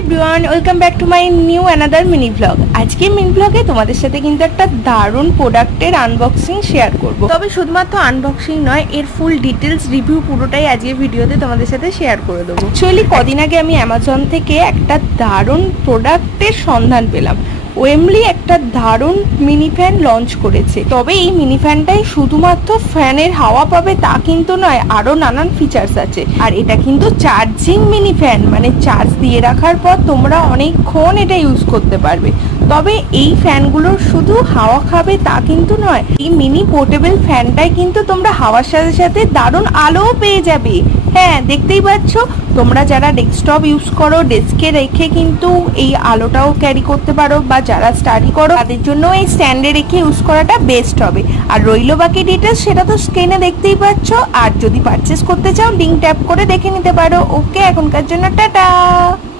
Everyone, welcome back to my new another mini blog. আজকে mini ব্লগে তোমাদের সাথে কিন্তু একটা দারুণ প্রোডাক্টের আনবক্সিং শেয়ার করব। তবে শুধুমাত্র আনবক্সিং নয়, এর ফুল ডিটেলস রিভিউ পুরোটাই আজকে ভিডিওতে তোমাদের সাথে শেয়ার করে দেবো। অ্যাকচুয়ালি কদিন আগে আমি অ্যামাজন থেকে একটা দারুণ প্রোডাক্টের সন্ধান পেলাম। ওয়েমলি একটা দারুণ মিনি ফ্যান লঞ্চ করেছে। তবে এই মিনি ফ্যানটাই শুধুমাত্র ফ্যানের হাওয়া পাবে তা কিন্তু নয়, আরো নানান ফিচার্স আছে। আর এটা কিন্তু চার্জিং মিনি ফ্যান, মানে চার্জ দিয়ে রাখার পর তোমরা অনেকক্ষণ এটা ইউজ করতে পারবে। তবে এই ফ্যানগুলোর শুধু হাওয়া খাবে তা কিন্তু নয়, এই মিনি পোর্টেবল ফ্যানটাই কিন্তু তোমরা হাওয়ার সাথে সাথে দারুণ আলোও পেয়ে যাবে। হ্যাঁ, দেখতেই পাচ্ছ, তোমরা যারা ডেস্কটপ ইউজ করো, ডেস্কে রেখে কিন্তু এই আলোটাও ক্যারি করতে পারো, বা যারা স্টাডি করো তাদের জন্য এই স্ট্যান্ডে রেখে ইউজ করাটা বেস্ট হবে। আর রইলো বাকি ডিটেলস, সেটা তো স্ক্রিনে দেখতেই পাচ্ছ। আর যদি পারচেস করতে চাও, লিঙ্ক ট্যাপ করে দেখে নিতে পারো। ওকে, এখনকার জন্য টাটা।